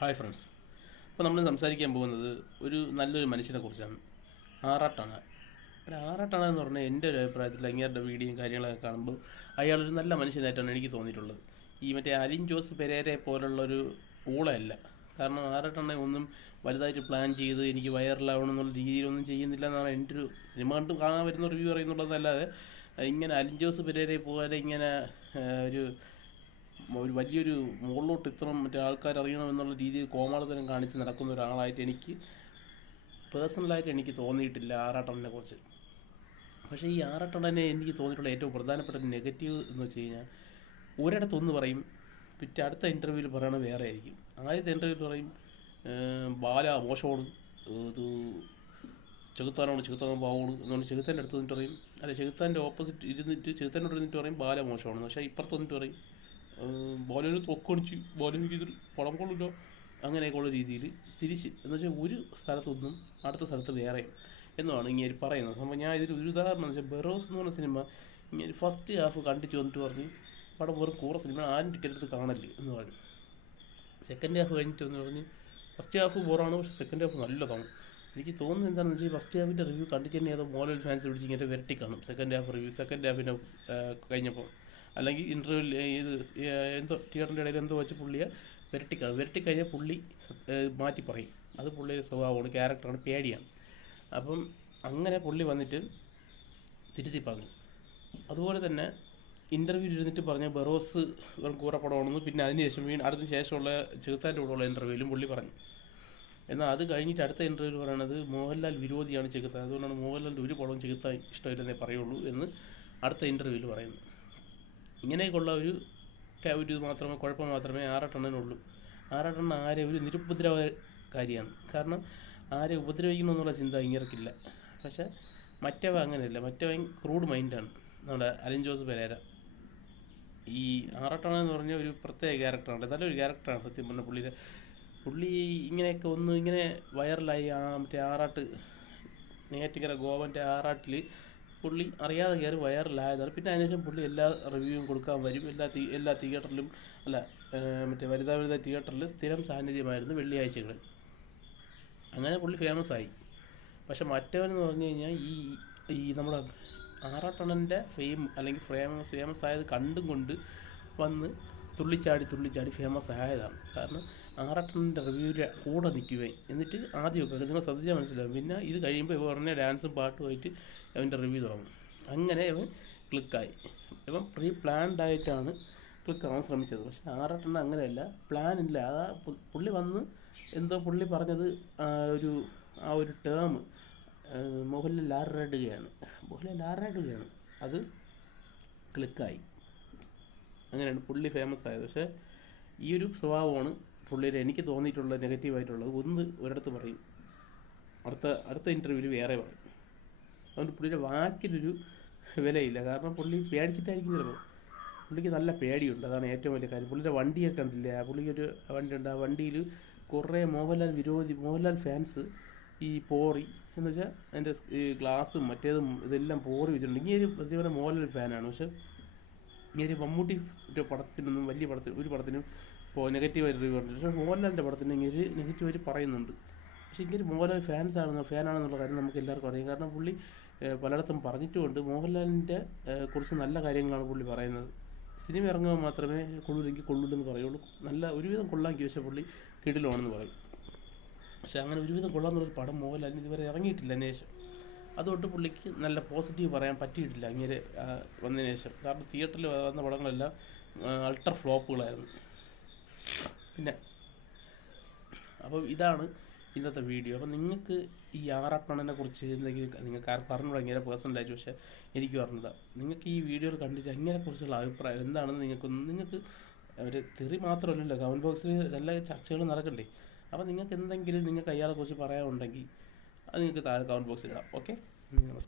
Hi friends. അപ്പോൾ നമ്മൾ സംസാരിക്കാൻ പോകുന്നത് ഒരു നല്ലൊരു മനുഷ്യനെ കുറിച്ചാണ്. ആറാട്ടാണ്. ആറാട്ടാണ് എന്ന് പറഞ്ഞാൽ എൻ്റെ ഒരു അഭിപ്രായത്തിൽ അങ്ങേരുടെ വീഡിയോയും കാര്യങ്ങളൊക്കെ കാണുമ്പോൾ അയാളൊരു നല്ല മനുഷ്യനായിട്ടാണ് എനിക്ക് തോന്നിയിട്ടുള്ളത്. ഈ മറ്റേ അലിൻ ജോസ് പെരേരെ പോലുള്ളൊരു ഊളയല്ല. കാരണം ആറാട്ടെണ്ണ ഒന്നും വലുതായിട്ട് പ്ലാൻ ചെയ്ത് എനിക്ക് വൈറലാവണം എന്നുള്ള രീതിയിലൊന്നും ചെയ്യുന്നില്ല എന്നാണ് എൻ്റെ ഒരു സിനിമ കണ്ട് കാണാൻ വരുന്ന റിവ്യൂ പറയുന്നുള്ളതല്ലാതെ ഇങ്ങനെ അലിൻ ജോസ് പെരേരെ പോലെ ഇങ്ങനെ ഒരു വലിയൊരു മുകളിലോട്ട് ഇത്ര മറ്റേ ആൾക്കാർ അറിയണമെന്നുള്ള രീതിയിൽ കോമാളിത്തരം കാണിച്ച് നടക്കുന്ന ഒരാളായിട്ട് എനിക്ക് പേഴ്സണലായിട്ട് എനിക്ക് തോന്നിയിട്ടില്ല ആറാട്ടണ്ണനെ കുറിച്ച്. പക്ഷേ ഈ ആറാട്ടണ്ണനെ എനിക്ക് തോന്നിയിട്ടുള്ള ഏറ്റവും പ്രധാനപ്പെട്ട ഒരു നെഗറ്റീവ് എന്ന് വെച്ച് കഴിഞ്ഞാൽ ഒരിടത്തൊന്ന് പറയും, പിറ്റേ അടുത്ത ഇൻ്റർവ്യൂവിൽ പറയണത് വേറെ ആയിരിക്കും. ആദ്യത്തെ ഇൻ്റർവ്യൂവിൽ പറയും ബാല മോശമാണ്, ഇത് ചെകുത്താനാണ്, ചെകുത്താൻ പാവോളൂ എന്നാണ് ചെകുത്താൻ്റെ അടുത്ത് നിന്നിട്ട് പറയും. അല്ല, ചെകുത്താൻ്റെ ഓപ്പോസിറ്റ് ഇരുന്നിട്ട് ചെകുത്താനോട് ഇരുന്നിട്ട് പറയും ബാല മോശമാണ്. പക്ഷേ ഇപ്പുറത്ത് വന്നിട്ട് പറയും ബോലൊരു തൊക്കടിച്ച് ബോലെനിക്ക് ഇതൊരു പടം കൊള്ളില്ല അങ്ങനെയൊക്കെയുള്ള രീതിയിൽ തിരിച്ച് എന്ന് വെച്ചാൽ ഒരു സ്ഥലത്തൊന്നും അടുത്ത സ്ഥലത്ത് വേറെയും എന്നാണ് ഇങ്ങനെ പറയുന്നത് സംഭവം. ഞാൻ ഇതിൽ ഒരു ഉദാഹരണം എന്ന് വെച്ചാൽ ബെറോസ് എന്ന് പറഞ്ഞ സിനിമ ഇങ്ങനെ ഫസ്റ്റ് ഹാഫ് കണ്ടിട്ട് വന്നിട്ട് പറഞ്ഞ് പടം വെറും കൂറ സിനിമ, ആരും ടിക്കറ്റ് എടുത്ത് കാണല്ലേ എന്ന് പറഞ്ഞു. സെക്കൻഡ് ഹാഫ് കഴിഞ്ഞിട്ട് വന്ന് പറഞ്ഞ് ഫസ്റ്റ് ഹാഫ് ബോറാണ്, പക്ഷേ സെക്കൻഡ് ഹാഫ് നല്ലതാണ്. എനിക്ക് തോന്നുന്നത് എന്താണെന്ന് വെച്ചാൽ ഫസ്റ്റ് ഹാഫിൻ്റെ റിവ്യൂ കണ്ടിട്ട് തന്നെ ഏതോ മോഹൻലാൽ ഫാൻസ് പിടിച്ച് ഇങ്ങനെ വെരട്ടി കാണും സെക്കൻഡ് ഹാഫ് റിവ്യൂ. സെക്കൻഡ് ഹാഫിൻ്റെ കഴിഞ്ഞപ്പോൾ അല്ലെങ്കിൽ ഇൻ്റർവ്യൂവിൽ ഇത് എന്തോ തിയേറ്ററിൻ്റെ ഇടയിൽ എന്തോ വെച്ച് പുള്ളിയെ വെരട്ടിക്കഴിഞ്ഞാൽ പുള്ളി മാറ്റി പറയും. അത് പുള്ളിയുടെ സ്വഭാവമാണ്, ക്യാരക്ടറാണ്, പേടിയാണ്. അപ്പം അങ്ങനെ പുള്ളി വന്നിട്ട് തിരുത്തി പറഞ്ഞു. അതുപോലെ തന്നെ ഇൻ്റർവ്യൂവിൽ ഇരുന്നിട്ട് പറഞ്ഞ ബെറോസ് കൂറപ്പടമാണെന്ന് പിന്നെ അതിനുശേഷം അതിന് ശേഷമുള്ള ചെകുത്താൻ്റെ കൂടെയുള്ള ഇൻ്റർവ്യൂവിലും പുള്ളി പറഞ്ഞു. എന്നാൽ അത് കഴിഞ്ഞിട്ട് അടുത്ത ഇൻ്റർവ്യൂവിൽ പറയുന്നത് മോഹൻലാൽ വിരോധിയാണ് ചെകുത്താൻ, അതുകൊണ്ടാണ് മോഹൻലാലിൻ്റെ ഒരു പടവും ചെകുത്താൻ ഇഷ്ടമില്ലെന്നേ പറയുള്ളൂ എന്ന് അടുത്ത ഇൻ്റർവ്യൂവിൽ പറയുന്നു. ഇങ്ങനെയൊക്കെയുള്ള ഒരു ഇത് മാത്രമേ കുഴപ്പം മാത്രമേ ആറാട്ടണ്ണനുള്ളൂ. ആറാട്ടണ്ണൻ ആരെ ഒരു നിരുപദ്രവകാരിയാണ്. കാരണം ആരെ ഉപദ്രവിക്കണമെന്നുള്ള ചിന്ത ഇങ്ങർക്കില്ല. പക്ഷേ മറ്റവ അങ്ങനെയല്ല, മറ്റവൻ ക്രൂഡ് മൈൻഡാണ് നമ്മുടെ അലിൻ ജോസ് പെരേര. ഈ ആറാട്ടണ്ണൻ എന്ന് പറഞ്ഞ ഒരു പ്രത്യേക ക്യാരക്ടറാണ്, നല്ലൊരു ക്യാരക്ടറാണ് സത്യം പറഞ്ഞ. പുള്ളി ഇങ്ങനെയൊക്കെ ഒന്ന് ഇങ്ങനെ വൈറലായി മറ്റേ ആറാട്ട് നെയ്യാറ്റിൻകര ഗോവൻ്റെ ആറാട്ടിൽ പുള്ളി അറിയാതെ കയറി വൈറലായതാണ്. പിന്നെ അതിനുശേഷം പുള്ളി എല്ലാ റിവ്യൂവും കൊടുക്കാൻ വരും. എല്ലാ തിയേറ്ററിലും മറ്റേ വലുതാ തിയേറ്ററിൽ സ്ഥിരം സാന്നിധ്യമായിരുന്നു വെള്ളിയാഴ്ചകളിൽ. അങ്ങനെ പുള്ളി ഫേമസ് ആയി. പക്ഷെ മറ്റവനെന്ന് പറഞ്ഞു കഴിഞ്ഞാൽ ഈ നമ്മുടെ ആറാട്ടണ്ണൻ്റെ ഫെയിം അല്ലെങ്കിൽ ഫേമസ് ആയത് കണ്ടും കൊണ്ട് വന്ന് തുള്ളിച്ചാടി ഫേമസ് ആയതാണ്. കാരണം ആറാട്ടണ്ണൻ്റെ റിവ്യൂവിൻ്റെ കൂടെ നിൽക്കുകയും എന്നിട്ട് ആദ്യമൊക്കെ നിങ്ങൾ ശ്രദ്ധിച്ചാൽ മനസ്സിലാവും. പിന്നെ ഇത് കഴിയുമ്പോൾ ഇവ പറഞ്ഞ ഡാൻസും പാട്ടുമായിട്ട് അവൻ്റെ റിവ്യൂ തുടങ്ങും. അങ്ങനെ അവൻ ക്ലിക്കായി. ഇവൻ പ്രീ പ്ലാൻഡ് ആയിട്ടാണ് ക്ലിക്കാവാൻ ശ്രമിച്ചത്. പക്ഷെ ആറാട്ടണ്ണൻ അങ്ങനെയല്ല, പ്ലാനില്ല. പുള്ളി വന്ന് എന്തോ പുള്ളി പറഞ്ഞത് ആ ഒരു ടേം മോഹൻലാൽ ആറാടുകയാണ്, അത് ക്ലിക്കായി. അങ്ങനെയാണ് പുള്ളി ഫേമസ് ആയത്. പക്ഷേ ഈ ഒരു സ്വഭാവമാണ് പുള്ളിയുടെ എനിക്ക് തോന്നിയിട്ടുള്ള നെഗറ്റീവായിട്ടുള്ളത്. ഒരിടത്ത് പറയും, അടുത്ത ഇൻ്റർവ്യൂവിൽ വേറെ പറയും. അതുകൊണ്ട് പുള്ളിയുടെ വാക്കിനൊരു വിലയില്ല. കാരണം പുള്ളി പേടിച്ചിട്ടായിരിക്കും ചിലപ്പോൾ. പുള്ളിക്ക് നല്ല പേടിയുണ്ട്, അതാണ് ഏറ്റവും വലിയ കാര്യം. പുള്ളിയുടെ വണ്ടിയൊക്കെ കണ്ടില്ല, പുള്ളിക്കൊരു വണ്ടിയുണ്ട്. ആ വണ്ടിയിൽ കുറേ മോഹൻലാൽ ഫാൻസ് ഈ പോറി എന്ന് വെച്ചാൽ അതിൻ്റെ ഗ്ലാസും മറ്റേതും ഇതെല്ലാം പോറി വെച്ചിട്ടുണ്ട്. ഇങ്ങനെ പ്രതിപരം മോഹൻലാൽ ഫാനാണ്. പക്ഷെ ഇങ്ങനെ മമ്മൂട്ടി പടത്തിനൊന്നും ഒരു പടത്തിനും ഇപ്പോൾ നെഗറ്റീവായിട്ട് റിവ്യൂ പറഞ്ഞില്ല. പക്ഷേ മോഹൻലാലിൻ്റെ പടത്തിന് ഇങ്ങനെ നെഗറ്റീവായിട്ട് പറയുന്നുണ്ട്. പക്ഷേ ഇങ്ങനെ മോഹൻലാൽ ഫാനാണെന്നുള്ള കാര്യം നമുക്ക് എല്ലാവർക്കും അറിയാം. കാരണം പുള്ളി പലയിടത്തും പറഞ്ഞിട്ടുമുണ്ട്. മോഹൻലാലിൻ്റെ കുറിച്ച് നല്ല കാര്യങ്ങളാണ് പുള്ളി പറയുന്നത്. സിനിമ ഇറങ്ങുമ്പോൾ മാത്രമേ കൊള്ളൂല്ലെങ്കിൽ കൊള്ളൂല്ലെന്ന് പറയുള്ളൂ. നല്ല ഒരുവിധം കൊള്ളാമെങ്കിൽ പക്ഷേ പുള്ളി കിടിലമാണെന്ന് പറയും. പക്ഷേ അങ്ങനെ ഒരുവിധം കൊള്ളാമെന്നുള്ളൊരു പടം മോഹൻലാലിന് ഇതുവരെ ഇറങ്ങിയിട്ടില്ല അതിനുശേഷം. അതുകൊണ്ട് പുള്ളിക്ക് നല്ല പോസിറ്റീവ് പറയാൻ പറ്റിയിട്ടില്ല ഇങ്ങനെ വന്നതിന് ശേഷം. കാരണം തിയേറ്ററിൽ വന്ന പടങ്ങളെല്ലാം അൾട്ര ഫ്ലോപ്പുകളായിരുന്നു. പിന്നെ അപ്പോൾ ഇതാണ് ഇന്നത്തെ വീഡിയോ. അപ്പോൾ നിങ്ങൾക്ക് ഈ ആറാട്ടണ്ണനെ കുറിച്ച് എന്തെങ്കിലും നിങ്ങൾക്ക് പറഞ്ഞുകൂടാ ഇങ്ങനെ പേഴ്സണലായിട്ട്, പക്ഷേ എനിക്ക് പറഞ്ഞില്ല. നിങ്ങൾക്ക് ഈ വീഡിയോയിൽ കണ്ടിട്ട് അതിനെക്കുറിച്ചുള്ള അഭിപ്രായം എന്താണെന്ന് നിങ്ങൾക്ക് ഒരു തെറി മാത്രമല്ലല്ലോ, കമൻറ്റ് ബോക്സിൽ നല്ല ചർച്ചകൾ നടക്കണ്ടേ. അപ്പോൾ നിങ്ങൾക്ക് എന്തെങ്കിലും നിങ്ങൾക്ക് അയാളെക്കുറിച്ച് പറയാനുണ്ടെങ്കിൽ അത് നിങ്ങൾക്ക് താഴെ കമൻറ്റ് ബോക്സിൽ ഇടാം. ഓക്കെ, നമസ്കാരം.